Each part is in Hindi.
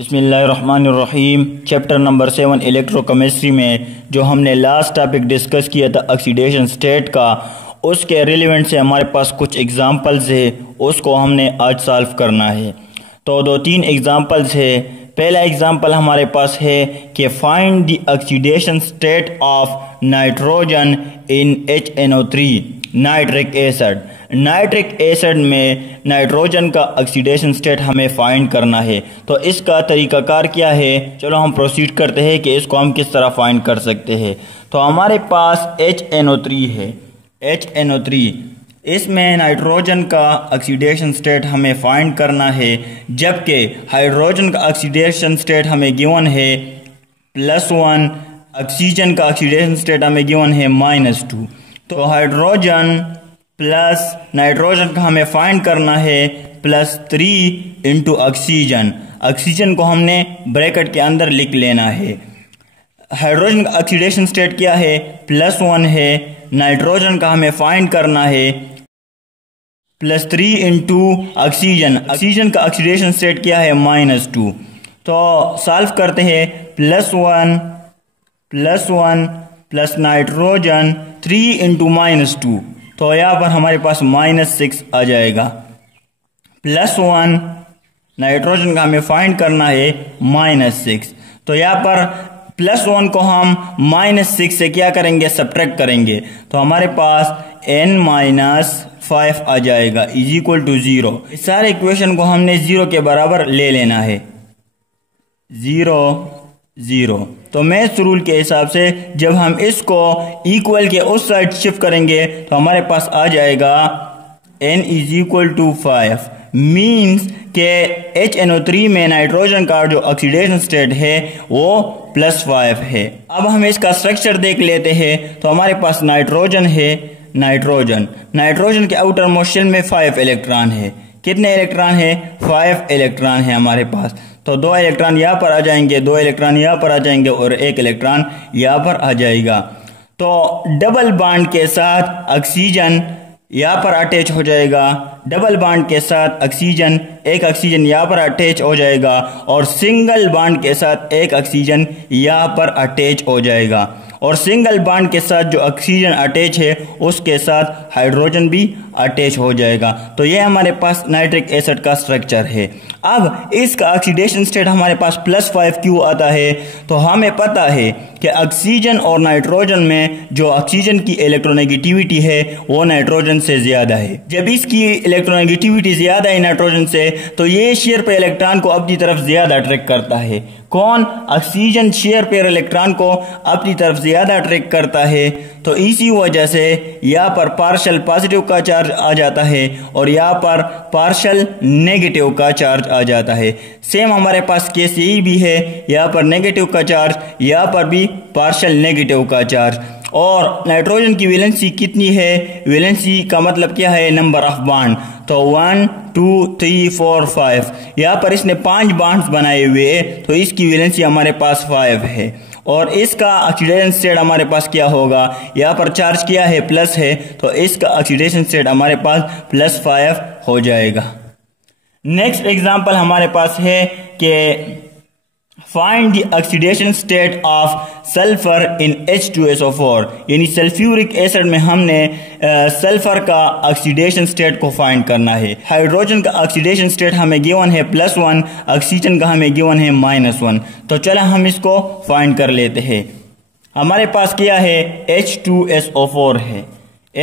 बिस्मिल्लाहिर्रहमानिर्रहीम। चैप्टर नंबर 7 इलेक्ट्रोकेमिस्ट्री में जो हमने लास्ट टॉपिक डिस्कस किया था ऑक्सीडेशन स्टेट का, उसके रिलेवेंट से हमारे पास कुछ एग्जांपल्स है, उसको हमने आज सॉल्व करना है। तो दो तीन एग्जांपल्स है। पहला एग्जांपल हमारे पास है कि find the oxidation state of nitrogen in HNO3 nitric acid. Nitric acid में नाइट्रोजन का ऑक्सीडेशन स्टेट हमें फाइंड करना है। तो इसका तरीकाकार क्या है, चलो हम प्रोसीड करते हैं कि इसको हम किस तरह फाइंड कर सकते हैं। तो हमारे पास HNO3 है, HNO3, इसमें नाइट्रोजन का ऑक्सीडेशन स्टेट हमें फाइंड करना है, जबकि हाइड्रोजन का ऑक्सीडेशन स्टेट हमें गिवन है +1, ऑक्सीजन का ऑक्सीडेशन स्टेट हमें गिवन है -2। तो हाइड्रोजन प्लस नाइट्रोजन का हमें फाइंड करना है +3 इंटू ऑक्सीजन। ऑक्सीजन को हमने ब्रैकेट के अंदर लिख लेना है। हाइड्रोजन का ऑक्सीडेशन स्टेट क्या है, +1 है। नाइट्रोजन का हमें फाइंड करना है +3 इंटू ऑक्सीजन। ऑक्सीजन का ऑक्सीडेशन स्टेट क्या है, -2। तो सॉल्व करते हैं, +1 प्लस नाइट्रोजन 3 इंटू -2, तो यहाँ पर हमारे पास -6 आ जाएगा। +1 नाइट्रोजन का हमें फाइंड करना है -6, तो यहाँ पर +1 को हम -6 से क्या करेंगे, सब्ट्रैक्ट करेंगे, तो हमारे पास n-5 आ जाएगा = 0। इस सारे इक्वेशन को हमने 0 के बराबर ले लेना है, 0 0। तो मैथ्स रूल के हिसाब से जब हम इसको इक्वल के उस साइड शिफ्ट करेंगे तो हमारे पास आ जाएगा n = 5। मीन्स के HNO3 में नाइट्रोजन का जो ऑक्सीडेशन स्टेट है वो +5 है। अब हम इसका स्ट्रक्चर देख लेते हैं। तो हमारे पास नाइट्रोजन है, नाइट्रोजन के आउटर मोस्ट शेल में 5 इलेक्ट्रॉन है। कितने इलेक्ट्रॉन है, 5 इलेक्ट्रॉन है हमारे पास। तो 2 इलेक्ट्रॉन यहाँ पर आ जाएंगे, 2 इलेक्ट्रॉन यहाँ पर आ जाएंगे और 1 इलेक्ट्रॉन यहाँ पर आ जाएगा। तो डबल बॉन्ड के साथ ऑक्सीजन यहाँ पर अटैच हो जाएगा, डबल बॉन्ड के साथ ऑक्सीजन, एक ऑक्सीजन यहाँ पर अटैच हो जाएगा और सिंगल बॉन्ड के साथ एक ऑक्सीजन यहाँ पर अटैच हो जाएगा। और सिंगल बॉन्ड के साथ जो ऑक्सीजन अटैच है उसके साथ हाइड्रोजन भी अटैच हो जाएगा। तो ये हमारे पास नाइट्रिक एसिड का स्ट्रक्चर है। अब इसका ऑक्सीडेशन स्टेट हमारे पास +5 क्यों आता है, तो हमें पता है कि ऑक्सीजन और नाइट्रोजन में जो ऑक्सीजन की इलेक्ट्रोनेगेटिविटी है वो नाइट्रोजन से ज्यादा है। जब इसकी इलेक्ट्रोनेगेटिविटी ज्यादा है नाइट्रोजन से, तो ये शेयर पे इलेक्ट्रॉन को अपनी तरफ ज्यादा अट्रैक्ट करता है। कौन, ऑक्सीजन शेयर पेयर इलेक्ट्रॉन को अपनी तरफ ज्यादा अट्रैक्ट करता है। तो इसी वजह से यहाँ पर पार्शियल पॉजिटिव का चार्ज आ जाता है और यहाँ पर पार्शियल नेगेटिव का चार्ज आ जाता है। सेम हमारे पास केस यही भी है, यहाँ पर नेगेटिव का चार्ज, यहाँ पर भी पार्शियल नेगेटिव का चार्ज। और नाइट्रोजन की वैलेंसी कितनी है, वैलेंसी का मतलब क्या है, नंबर ऑफ बॉन्ड। तो 1 2 3 4 5, यहाँ पर इसने 5 बॉन्ड्स बनाए हुए, तो इसकी वैलेंसी हमारे पास 5 है। और इसका ऑक्सीडेशन स्टेट हमारे पास क्या होगा, यहाँ पर चार्ज किया है प्लस है, तो इसका ऑक्सीडेशन स्टेट हमारे पास +5 हो जाएगा। नेक्स्ट एग्जांपल हमारे पास है कि find the oxidation state of sulphur in H2SO4, यानी सल्फ्यूरिक एसिड में हमने सल्फर का ऑक्सीडेशन स्टेट को फाइंड करना है। हाइड्रोजन का ऑक्सीडेशन स्टेट हमें गिवन है +1, ऑक्सीजन का हमें गिवन है -1। तो चलो हम इसको फाइंड कर लेते हैं। हमारे पास क्या है, H2SO4 है,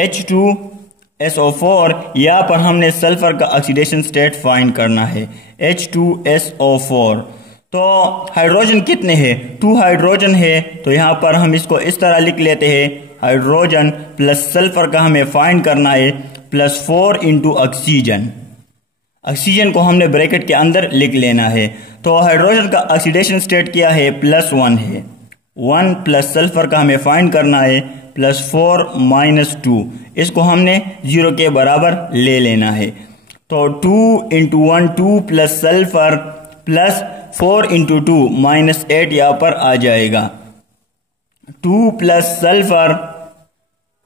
H2SO4, यहाँ पर हमने सल्फर का ऑक्सीडेशन स्टेट फाइंड करना है, H2SO4। तो हाइड्रोजन कितने हैं, 2 हाइड्रोजन है, तो यहाँ पर हम इसको इस तरह लिख लेते हैं, हाइड्रोजन प्लस सल्फर का हमें फाइंड करना है +4 इंटू ऑक्सीजन। ऑक्सीजन को हमने ब्रैकेट के अंदर लिख लेना है। तो हाइड्रोजन का ऑक्सीडेशन स्टेट क्या है, +1 है, 1 प्लस सल्फर का हमें फाइंड करना है +4 -2, इसको हमने 0 के बराबर ले लेना है। तो 2 into 1 2 plus sulphur plus 4 into 2 -8 यहाँ पर आ जाएगा। 2 प्लस सल्फर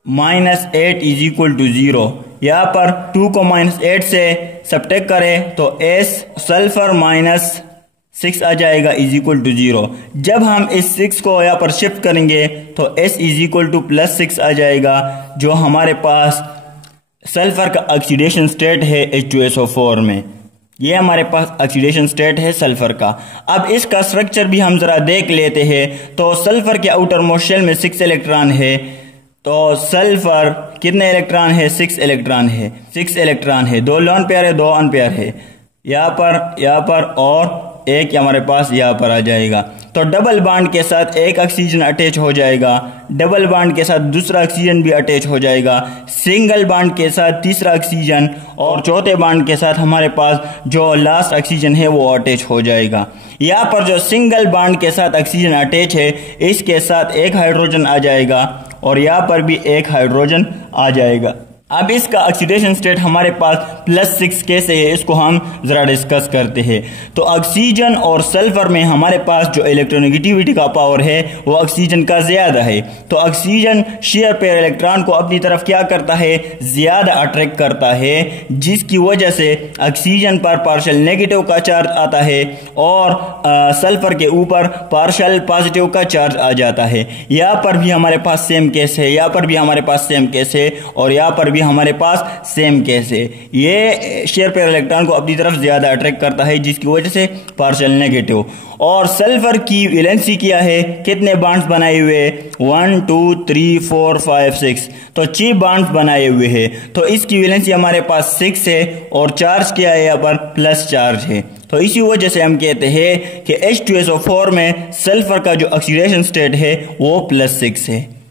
-8 = 0। यहाँ पर 2 को -8 से सब्ट्रैक्ट करें तो S सल्फर 6 आ जाएगा इज इक्वल टू 0। जब हम इस 6 को यहाँ पर शिफ्ट करेंगे तो S इज इक्वल टू +6 आ जाएगा, जो हमारे पास सल्फर का ऑक्सीडेशन स्टेट है H2SO4 में। ये हमारे पास ऑक्सीडेशन स्टेट है सल्फर का। अब इसका स्ट्रक्चर भी हम जरा देख लेते हैं। तो सल्फर के आउटर मोस्ट शेल में 6 इलेक्ट्रॉन है। तो सल्फर कितने इलेक्ट्रॉन है? 6 इलेक्ट्रॉन है। 6 इलेक्ट्रॉन है, 2 लोन पेयर है, 2 अनपेयर है। यहाँ पर और एक हमारे पास यहाँ पर आ जाएगा। तो डबल बॉन्ड के साथ एक ऑक्सीजन अटैच हो जाएगा, डबल बॉन्ड के साथ दूसरा ऑक्सीजन भी अटैच हो जाएगा, सिंगल बॉन्ड के साथ तीसरा ऑक्सीजन और चौथे बॉन्ड के साथ हमारे पास जो लास्ट ऑक्सीजन है वो अटैच हो जाएगा। यहाँ पर जो सिंगल बॉन्ड के साथ ऑक्सीजन अटैच है इसके साथ एक हाइड्रोजन आ जाएगा और यहाँ पर भी एक हाइड्रोजन आ जाएगा। अब इसका ऑक्सीडेशन स्टेट हमारे पास +6 कैसे है इसको हम जरा डिस्कस करते हैं। तो ऑक्सीजन और सल्फर में हमारे पास जो इलेक्ट्रोनेगेटिविटी का पावर है वो ऑक्सीजन का ज्यादा है। तो ऑक्सीजन शेयर पेयर इलेक्ट्रॉन को अपनी तरफ क्या करता है? ज्यादा अट्रैक्ट करता है, जिसकी वजह से ऑक्सीजन पर पार्शियल नेगेटिव का चार्ज आता है और सल्फर के ऊपर पार्शियल पॉजिटिव का चार्ज आ जाता है। यहाँ पर भी हमारे पास सेम केस है, यहाँ पर भी हमारे पास सेम केस है और यहाँ पर भी हमारे पास सेम केस है। ये शेयर पेयर इलेक्ट्रॉन को अपनी तरफ ज्यादा अट्रैक्ट करता है, जिसकी वजह से पार्शियल नेगेटिव। और सल्फर की वैलेंसी क्या है? कितने बॉन्ड्स बनाए हुए? 1 2 3 4 5 6। तो 6 बॉन्ड्स बनाए हुए हैं। तो इसकी वैलेंसी हमारे पास 6 है और चार्ज क्या है? यहाँ पर प्लस चार्ज है। तो इसी वजह से हम कहते हैं कि H2SO4 में सल्फर का जो ऑक्सीडेशन स्टेट है वो +6 है।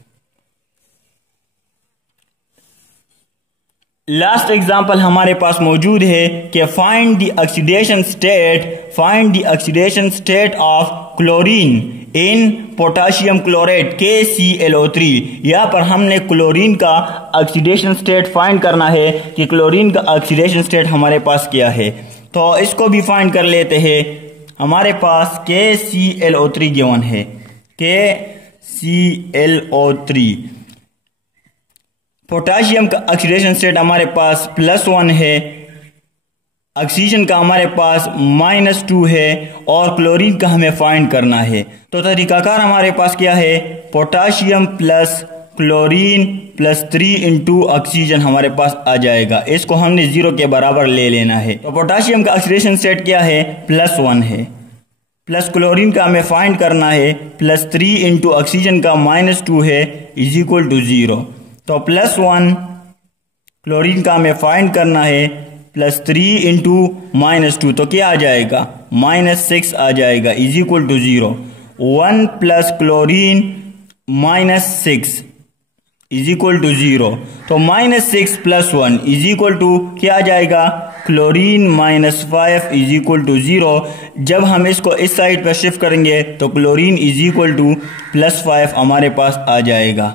लास्ट एग्जाम्पल हमारे पास मौजूद है कि find the oxidation state of chlorine in potassium chloride KClO3। यहाँ पर हमने क्लोरीन का ऑक्सीडेशन स्टेट फाइंड करना है कि क्लोरीन का ऑक्सीडेशन स्टेट हमारे पास क्या है। तो इसको भी फाइंड कर लेते हैं। हमारे पास KClO3 गिवन है, KClO3। पोटाशियम का ऑक्सीडेशन स्टेट हमारे पास +1 है, ऑक्सीजन का हमारे पास -2 है और क्लोरीन का हमें फाइंड करना है। तो तरीकाकार हमारे पास क्या है? Potassium plus chlorine +3 into oxygen हमारे पास आ जाएगा। इसको हमने 0 के बराबर ले लेना है। तो पोटाशियम का ऑक्सीडेशन स्टेट क्या है? +1 है, प्लस क्लोरीन का हमें फाइंड करना है +3 इंटू ऑक्सीजन का -2 है इज इक्वल टू 0। तो +1 क्लोरीन का हमें फाइंड करना है +3 इंटू -2, तो क्या आ जाएगा? -6 आ जाएगा is equal to 0। 1 plus chlorine -6 is equal to 0। तो -6 + 1 इज इक्वल टू क्या आ जाएगा? Chlorine -5 is equal to 0। जब हम इसको इस साइड पर शिफ्ट करेंगे तो क्लोरीन इज इक्वल टू +5 हमारे पास आ जाएगा।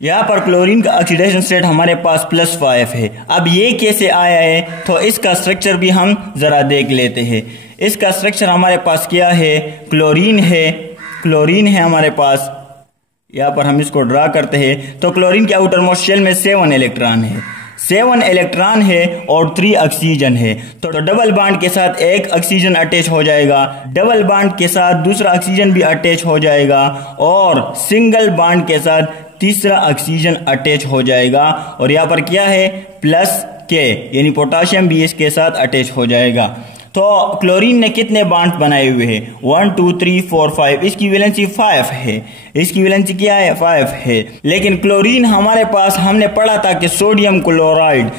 यहाँ पर क्लोरीन का ऑक्सीडेशन स्टेट हमारे पास +5 है। अब ये कैसे आया है? तो इसका स्ट्रक्चर भी हम जरा देख लेते हैं। इसका स्ट्रक्चर हमारे पास क्या है? क्लोरीन है हमारे पास। यहाँ पर हम इसको ड्रा करते हैं। तो क्लोरीन के आउटर मोस्ट शेल में 7 इलेक्ट्रॉन है, 7 इलेक्ट्रॉन है और 3 ऑक्सीजन है। तो डबल बॉन्ड के साथ एक ऑक्सीजन अटैच हो जाएगा, डबल बॉन्ड के साथ दूसरा ऑक्सीजन भी अटैच हो जाएगा और सिंगल बॉन्ड के साथ तीसरा ऑक्सीजन अटैच हो जाएगा। और यहाँ पर क्या है? +K, यानी पोटाशियम भी इसके साथ अटैच हो जाएगा। तो क्लोरीन ने कितने बॉन्ड्स बनाए हुए हैं? 1 2 3 4 5। इसकी वैलेंसी 5 है। इसकी वैलेंसी क्या है? 5 है। लेकिन क्लोरीन हमारे पास हमने पढ़ा था कि सोडियम क्लोराइड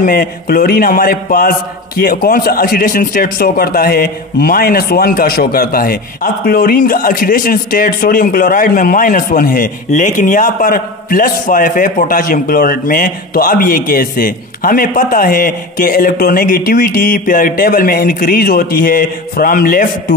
में क्लोरीन हमारे पास कौन सा ऑक्सीडेशन स्टेट शो करता है? -1 का शो करता है। अब क्लोरीन का ऑक्सीडेशन स्टेट सोडियम क्लोराइड में -1 है, लेकिन यहाँ पर +5 है पोटाशियम क्लोराइड में। तो अब ये कैसे? हमें पता है कि इलेक्ट्रोनेगेटिविटी पीरियोडिक टेबल में इंक्रीज होती है फ्रॉम लेफ्ट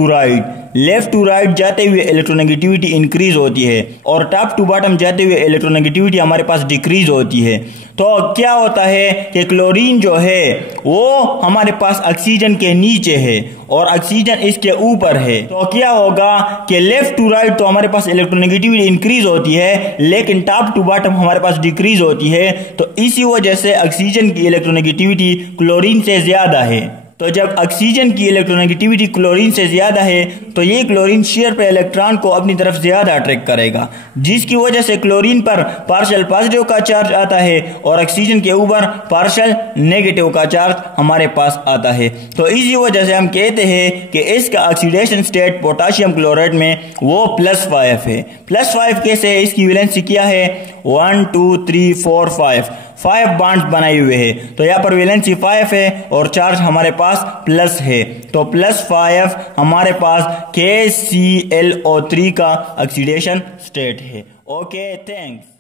टू राइट जाते हुए इलेक्ट्रोनेगेटिविटी इंक्रीज होती है और टॉप टू बॉटम जाते हुए इलेक्ट्रोनेगेटिविटी हमारे पास डिक्रीज होती है। तो क्या होता है कि क्लोरीन जो है वो हमारे पास ऑक्सीजन के नीचे है और ऑक्सीजन इसके ऊपर है। तो क्या होगा कि लेफ्ट टू राइट तो हमारे पास इलेक्ट्रोनेगेटिविटी इंक्रीज होती है, लेकिन टॉप टू बॉटम हमारे पास डिक्रीज होती है। तो इसी वजह से ऑक्सीजन की इलेक्ट्रोनेगेटिविटी क्लोरीन से ज्यादा है। तो जब ऑक्सीजन की इलेक्ट्रोनेगेटिविटी क्लोरीन से ज्यादा है तो ये क्लोरीन शेयर पे इलेक्ट्रॉन को अपनी तरफ ज्यादा अट्रैक्ट करेगा, जिसकी वजह से क्लोरीन पर पार्शियल पॉजिटिव का चार्ज आता है और ऑक्सीजन के ऊपर पार्शियल नेगेटिव का चार्ज हमारे पास आता है। तो इसी वजह से हम कहते हैं कि इसका ऑक्सीडेशन स्टेट पोटाशियम क्लोराइड में वो +5 है। +5 कैसे है? इसकी वैलेंसी क्या है? 1 2 3 4 5 बॉन्ड्स बनाए हुए हैं, तो यहाँ पर वैलेंसी 5 है और चार्ज हमारे पास प्लस है, तो +5 हमारे पास KClO3 का ऑक्सीडेशन स्टेट है। Okay, thanks.